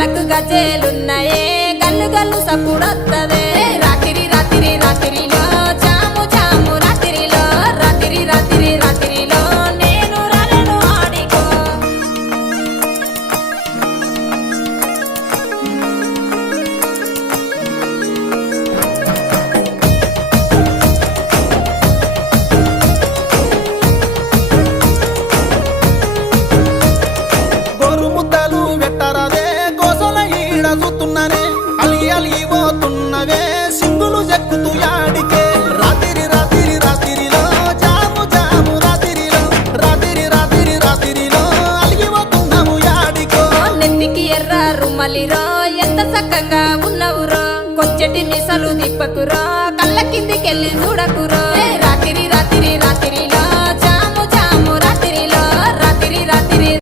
కాళ్ళకు గజ్జెలున్నాయే గల్లు గల్లు సప్పుడొత్తదే రాత్రి రాత్రి రాత్రిలో జాము జాము రాత్రిలో రాత్రి రాత్రి రాత్రిలో నేను రాలేను ఆడికో గోరుముద్దలు వెట్టరాదే గోసల ఈడ చూస్తున్నానే అలిగి అలిగి పోతున్నవే సింగులు చెక్కుతూ యాడికే రాత్రి రాత్రి రాత్రిలో జాము జాము రాత్రిలో రాత్రి రాత్రి రాత్రిలో అలిగి పోతున్నాము యాడికో నెత్తికి ఎర్ర రుమలిరో ఎంత చక్కగా ఉన్నవురో కొంచెటి మిసలు దిప్పకురో కళ్ళ కిందికెళ్ళి చూడకురో రాత్రి రాత్రి రాత్రిలో